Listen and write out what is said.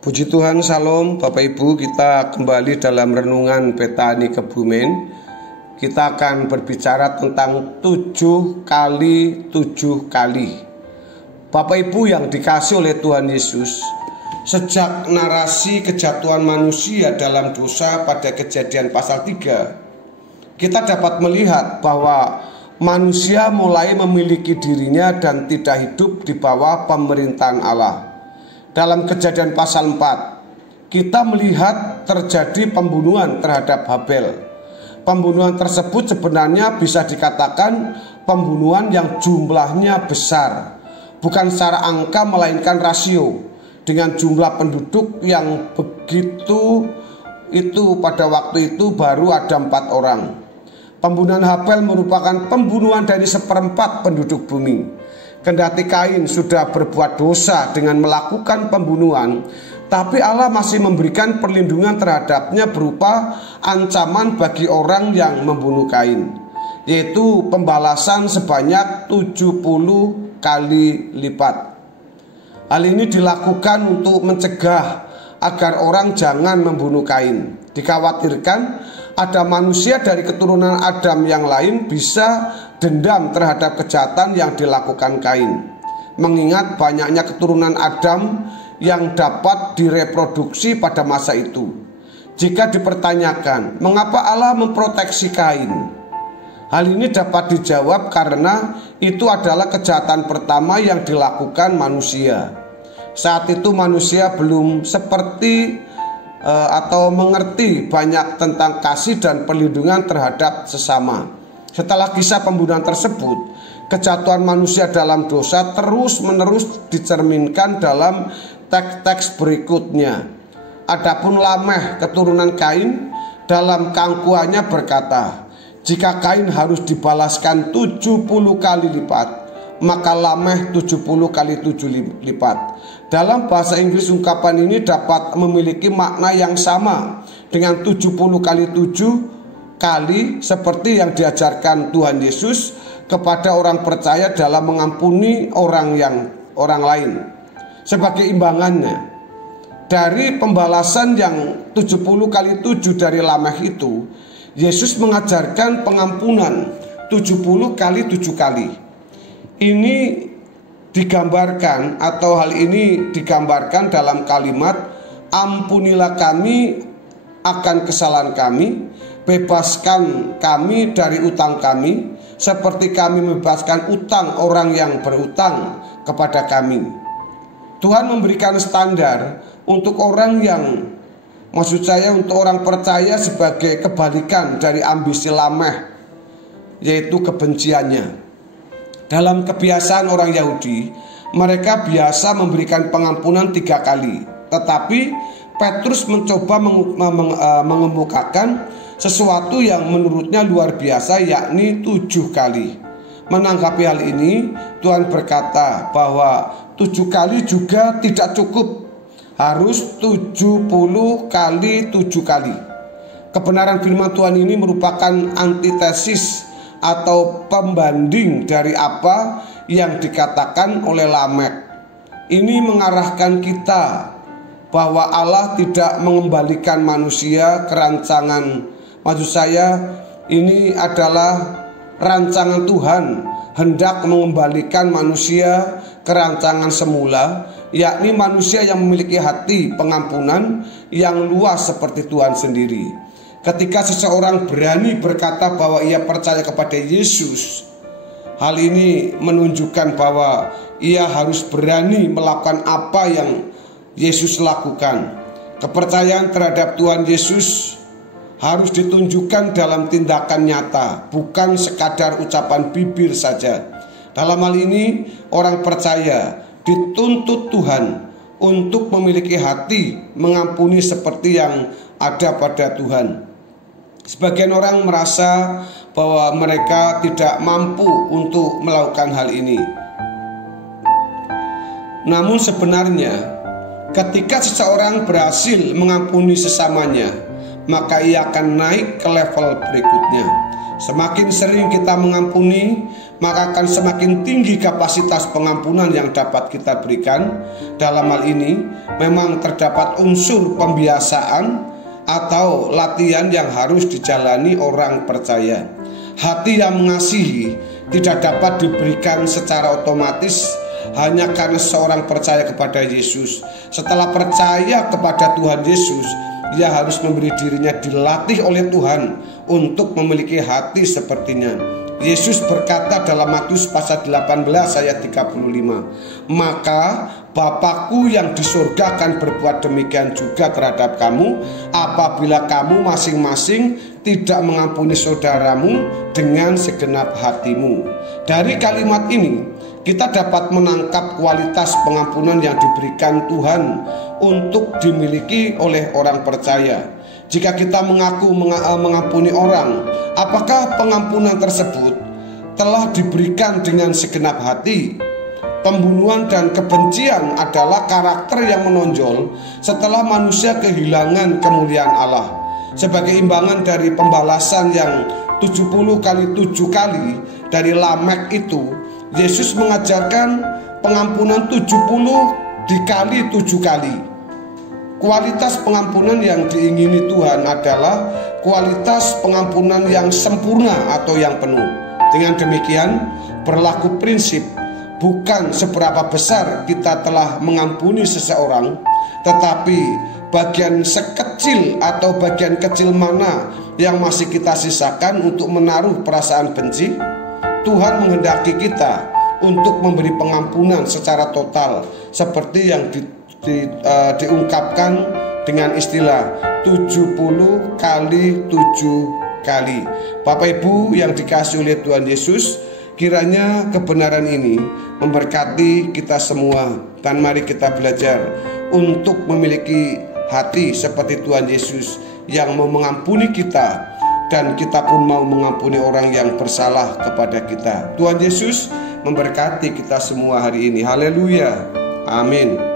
Puji Tuhan, Salam Bapak Ibu, kita kembali dalam renungan Betani Kebumen. Kita akan berbicara tentang 7 kali 7 kali. Bapak Ibu yang dikasihi oleh Tuhan Yesus, sejak narasi kejatuhan manusia dalam dosa pada Kejadian pasal 3, kita dapat melihat bahwa manusia mulai memiliki dirinya dan tidak hidup di bawah pemerintahan Allah. Dalam Kejadian pasal 4, kita melihat terjadi pembunuhan terhadap Habel. Pembunuhan tersebut sebenarnya bisa dikatakan pembunuhan yang jumlahnya besar, bukan secara angka melainkan rasio. Dengan jumlah penduduk yang begitu itu, pada waktu itu baru ada 4 orang. Pembunuhan Habel merupakan pembunuhan dari 1/4 penduduk bumi. Kendati Kain sudah berbuat dosa dengan melakukan pembunuhan, tapi Allah masih memberikan perlindungan terhadapnya berupa ancaman bagi orang yang membunuh Kain, yaitu pembalasan sebanyak 70 kali lipat. Hal ini dilakukan untuk mencegah agar orang jangan membunuh Kain. Dikhawatirkan ada manusia dari keturunan Adam yang lain bisa dendam terhadap kejahatan yang dilakukan Kain, mengingat banyaknya keturunan Adam yang dapat direproduksi pada masa itu. Jika dipertanyakan mengapa Allah memproteksi Kain, hal ini dapat dijawab karena itu adalah kejahatan pertama yang dilakukan manusia. Saat itu manusia belum seperti atau mengerti banyak tentang kasih dan perlindungan terhadap sesama. Setelah kisah pembunuhan tersebut, kejatuhan manusia dalam dosa terus-menerus dicerminkan dalam teks-teks berikutnya. Adapun Lameh, keturunan Kain, dalam keangkuhannya berkata, jika Kain harus dibalaskan 70 kali lipat, maka Lameh 70 kali 7 lipat. Dalam bahasa Inggris ungkapan ini dapat memiliki makna yang sama dengan 70 kali 7 kali seperti yang diajarkan Tuhan Yesus kepada orang percaya dalam mengampuni orang lain. Sebagai imbangannya, dari pembalasan yang 70 kali 7 dari Lameh itu, Yesus mengajarkan pengampunan 70 kali 7 kali. Ini digambarkan, atau hal ini digambarkan dalam kalimat, ampunilah kami akan kesalahan kami, bebaskan kami dari utang kami, seperti kami membebaskan utang orang yang berutang kepada kami. Tuhan memberikan standar untuk orang yang, maksud saya untuk orang percaya, sebagai kebalikan dari ambisi Lameh, yaitu kebenciannya. Dalam kebiasaan orang Yahudi, mereka biasa memberikan pengampunan 3 kali. Tetapi Petrus mencoba mengemukakan sesuatu yang menurutnya luar biasa, yakni 7 kali. Menanggapi hal ini, Tuhan berkata bahwa 7 kali juga tidak cukup, harus 70 kali 7 kali. Kebenaran firman Tuhan ini merupakan antitesis atau pembanding dari apa yang dikatakan oleh Lameh. Ini mengarahkan kita bahwa Allah tidak mengembalikan manusia ke rancangan. Maksud saya, ini adalah rancangan Tuhan, hendak mengembalikan manusia ke rancangan semula, yakni manusia yang memiliki hati pengampunan yang luas seperti Tuhan sendiri. Ketika seseorang berani berkata bahwa ia percaya kepada Yesus, hal ini menunjukkan bahwa ia harus berani melakukan apa yang Yesus lakukan. Kepercayaan terhadap Tuhan Yesus harus ditunjukkan dalam tindakan nyata, bukan sekadar ucapan bibir saja. Dalam hal ini, orang percaya dituntut Tuhan untuk memiliki hati mengampuni seperti yang ada pada Tuhan. Sebagian orang merasa bahwa mereka tidak mampu untuk melakukan hal ini. Namun sebenarnya, ketika seseorang berhasil mengampuni sesamanya, maka ia akan naik ke level berikutnya. Semakin sering kita mengampuni, maka akan semakin tinggi kapasitas pengampunan yang dapat kita berikan. Dalam hal ini memang terdapat unsur pembiasaan atau latihan yang harus dijalani orang percaya. Hati yang mengasihi tidak dapat diberikan secara otomatis hanya karena seorang percaya kepada Yesus. Setelah percaya kepada Tuhan Yesus, ia harus memberi dirinya dilatih oleh Tuhan untuk memiliki hati sepertinya. Yesus berkata dalam Matius pasal 18 ayat 35, "Maka Bapakku yang di surga akan berbuat demikian juga terhadap kamu, apabila kamu masing-masing tidak mengampuni saudaramu dengan segenap hatimu." Dari kalimat ini kita dapat menangkap kualitas pengampunan yang diberikan Tuhan untuk dimiliki oleh orang percaya. Jika kita mengaku mengampuni orang, apakah pengampunan tersebut telah diberikan dengan segenap hati? Pembunuhan dan kebencian adalah karakter yang menonjol setelah manusia kehilangan kemuliaan Allah. Sebagai imbangan dari pembalasan yang 70 kali 7 kali dari Lamek itu, Yesus mengajarkan pengampunan 70 dikali 7 kali. Kualitas pengampunan yang diingini Tuhan adalah kualitas pengampunan yang sempurna atau yang penuh. Dengan demikian, berlaku prinsip bukan seberapa besar kita telah mengampuni seseorang, tetapi bagian sekecil atau bagian kecil mana yang masih kita sisakan untuk menaruh perasaan benci. Tuhan menghendaki kita untuk memberi pengampunan secara total, seperti yang diungkapkan dengan istilah 70 kali 7 kali. Bapak Ibu yang dikasihi oleh Tuhan Yesus, kiranya kebenaran ini memberkati kita semua, dan mari kita belajar untuk memiliki hati seperti Tuhan Yesus yang mau mengampuni kita, dan kita pun mau mengampuni orang yang bersalah kepada kita. Tuhan Yesus memberkati kita semua hari ini. Haleluya. Amin.